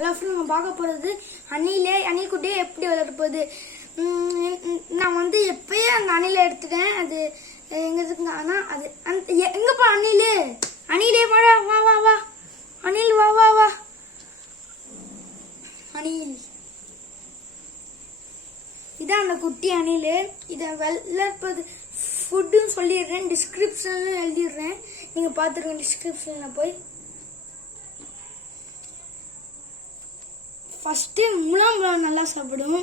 எல்லா ஃப்ரெண்ட் நம்ம பார்க்க போகிறது அணில் குட்டியே எப்படி விளையாட போகுது. நான் வந்து எப்பயே அந்த அணிலை எடுத்துட்டேன். அது எங்கே இருக்குங்க? ஆனால் அது எங்கப்பா அணிலே வா வா வா வா அணில் வா வா வா அணில். இதான் அந்த குட்டி அணில். இதை விளையாடுறது ஃபுட்டுன்னு சொல்லிடுறேன், டிஸ்கிரிப்ஷன்ல எழுதிடுறேன், நீங்கள் பார்த்துருங்க டிஸ்கிரிப்ஷனில் போய். ஃபஸ்ட்டு முலாம்பழம் நல்லா சாப்பிடும்.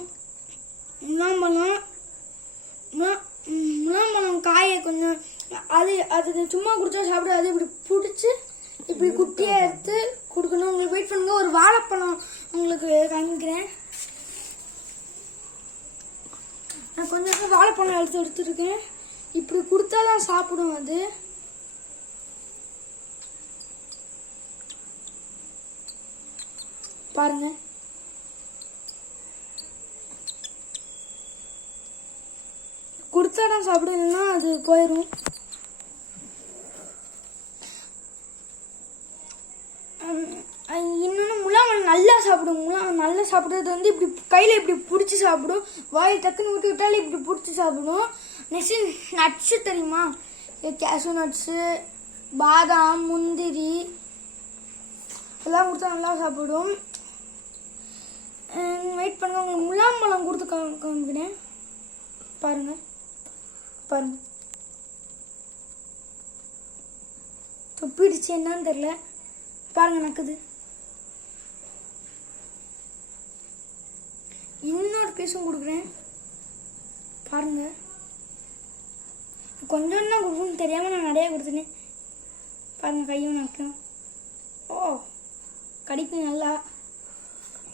முலாம்பழம் காயை கொஞ்சம் அதுக்கு சும்மா குடிச்சா சாப்பிடாது. இப்படி பிடிச்சி இப்படி குட்டியாக எடுத்து கொடுக்கணும். உங்களுக்கு வெயிட் பண்ணுங்க, ஒரு வாழைப்பழம் உங்களுக்கு காமிக்கிறேன். நான் கொஞ்சம் வாழைப்பழம் எடுத்துருக்கேன். இப்படி கொடுத்தாதான் சாப்பிடும் அது. பாருங்க, கொடுத்தாதான் சாப்பிடுன்னா அது போயிடும். இன்னொன்று முலாம்பழம் நல்லா சாப்பிடும். நல்லா சாப்பிட்றது வந்து இப்படி கையில் இப்படி பிடிச்சி சாப்பிடும். வாயில் டக்குன்னு விட்டு விட்டாலும் இப்படி பிடிச்சி சாப்பிடும். நெக்ஸ்ட் நட்ஸு தெரியுமா? கேஷ்யூ நட்ஸு, பாதாம், முந்திரி எல்லாம் கொடுத்தா நல்லா சாப்பிடும். வெயிட் பண்ணுங்க, உங்களுக்கு முலாம்பழம் கொடுத்து காமிக்கிறேன். பாருங்க பாருங்க, துப்பிடுச்சு என்னன்னு தெரியல. பாருங்க நக்குது. இன்னொரு பீஸும் கொடுக்குறேன் பாருங்க. கொஞ்சம் தான் கொடுக்கணும்னு தெரியாம நான் நிறைய கொடுத்துனேன். பாருங்க, கையும் நக்கும். ஓ, கடிக்கும் நல்லா.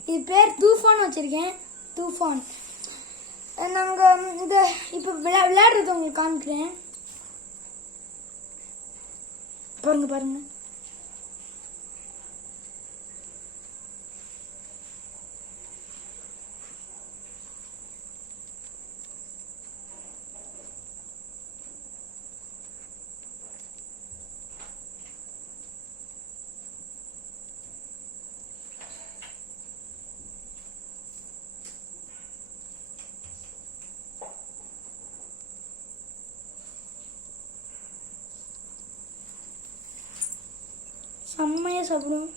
இது பேர் தூஃபான் வச்சிருக்கேன், தூஃபான். நாங்கள் இதை இப்போ விளையாடுறது உங்களுக்கு காமிக்கிறேன். பாருங்க பாருங்க, செம்மையாக சாப்பிடும்.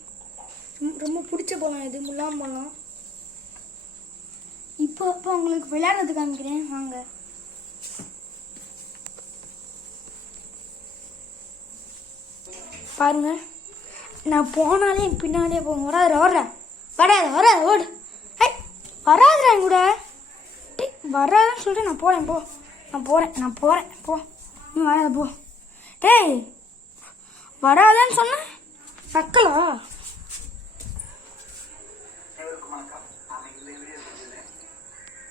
ரொம்ப பிடிச்ச பழம் இது, முலாம்பழம். இப்போ உங்களுக்கு விளையாடுறது காமிக்கிறேன் வாங்க. பாருங்க, நான் போனாலே என் பின்னாடியே போகும். வராது ஓடு. வராதுடா என் கூட. வராதுன்னு சொல்லிட்டு நான் போகிறேன். நான் போகிறேன் போ. நீ வராது போ. டேய், வராதுன்னு சொன்ன நக்கலா?